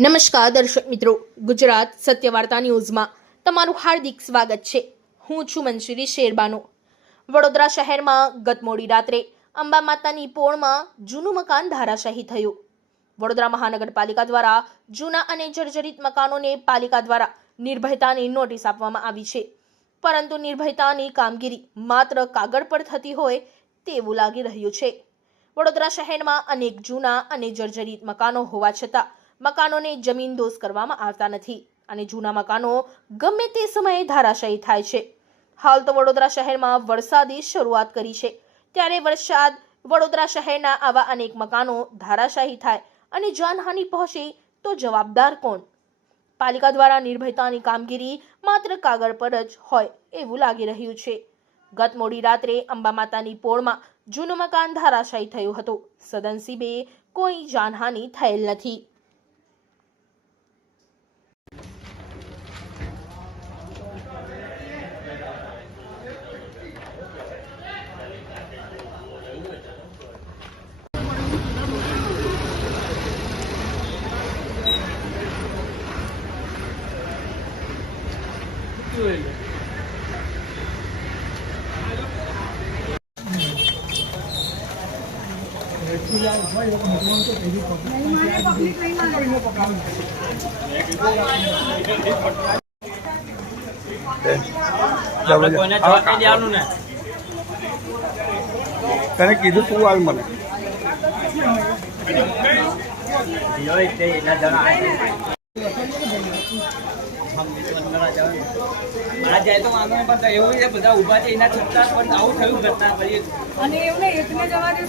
નમસ્કાર દર્શક મિત્રો, ગુજરાત સત્ય વાર્તા ન્યૂઝમાં તમારું હાર્દિક સ્વાગત છે। હું છું મંશ્રી શેરબાનો। વડોદરા શહેરમાં ગત મોડી રાત્રે અંબા માતાની પોળમાં જૂનું મકાન ધારાશાયી થયું। વડોદરા મહાનગરપાલિકા દ્વારા જૂના અને જર્જરિત મકાનોને પાલિકા દ્વારા નિર્ભયતાની નોટિસ આપવામાં આવી છે, પરંતુ નિર્ભયતાની કામગીરી માત્ર કાગળ પર થતી હોય તેવું લાગી રહ્યું છે। વડોદરા શહેરમાં અનેક જૂના અને જર્જરિત મકાનો હોવા છતાં મકાનોને જમીનદોઝ કરવામાં આવતા નથી અને જૂના મકાનો ગમે તે સમયે ધારાશાયી થાય છે। હાલ તો વડોદરા શહેરમાં વરસાદી શરૂઆત કરી છે, ત્યારે વરસાદ વડોદરા શહેરના આવા અનેક મકાનો ધારાશાયી થાય અને જાનહાનિ પહોંચે તો જવાબદાર કોણ? પાલિકા દ્વારા નિર્ભયતાની કામગીરી માત્ર કાગળ પર જ હોય એવું લાગી રહ્યું છે। ગત મોડી રાત્રે અંબા માતાની પોળમાં જૂનું મકાન ધારાશાયી થયું હતું। સદનસીબે કોઈ જાનહાનિ થયેલ નથી। તને કીધું તું હાલ મને જાય તો વાંધો નહીં, પણ એવું છે બધા ઉભા છે એના છતાં પણ આવું થયું ઘટના કરીએ અને એવું નહીં એકને જવા દે।